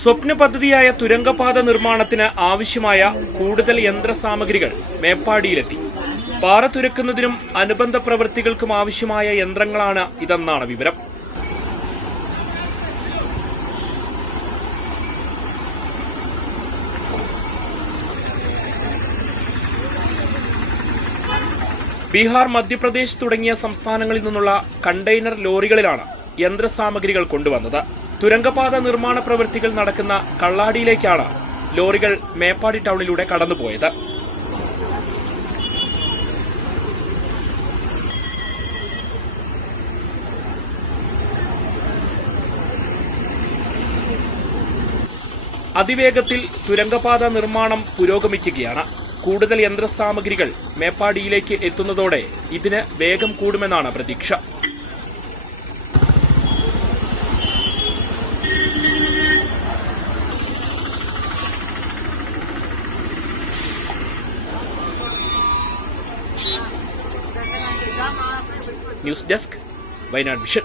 സ്വപ്ന പദ്ധതിയായ തുരങ്കപാത നിർമ്മാണത്തിന് ആവശ്യമായ കൂടുതൽ യന്ത്രസാമഗ്രികൾ മേപ്പാടിയിലെത്തി. പാറ തുരക്കുന്നതിനും അനുബന്ധ പ്രവൃത്തികൾക്കും ആവശ്യമായ യന്ത്രങ്ങളാണ് ഇതെന്നാണ് വിവരം. ബീഹാർ മധ്യപ്രദേശ് തുടങ്ങിയ സംസ്ഥാനങ്ങളിൽ നിന്നുള്ള കണ്ടെയ്നർ ലോറികളിലാണ് യന്ത്രസാമഗ്രികൾ കൊണ്ടുവന്നത്. തുരങ്കപാത നിർമ്മാണ പ്രവൃത്തികൾ നടക്കുന്ന കള്ളാടിയിലേക്കാണ് ലോറികൾ മേപ്പാടി ടൗണിലൂടെ കടന്നുപോയത്. അതിവേഗത്തിൽ തുരങ്കപാത നിർമ്മാണം പുരോഗമിക്കുകയാണ്. കൂടുതൽ യന്ത്രസാമഗ്രികൾ മേപ്പാടിയിലേക്ക് എത്തുന്നതോടെ ഇതിന് വേഗം കൂടുമെന്നാണ് പ്രതീക്ഷ. News desk Wayanad vision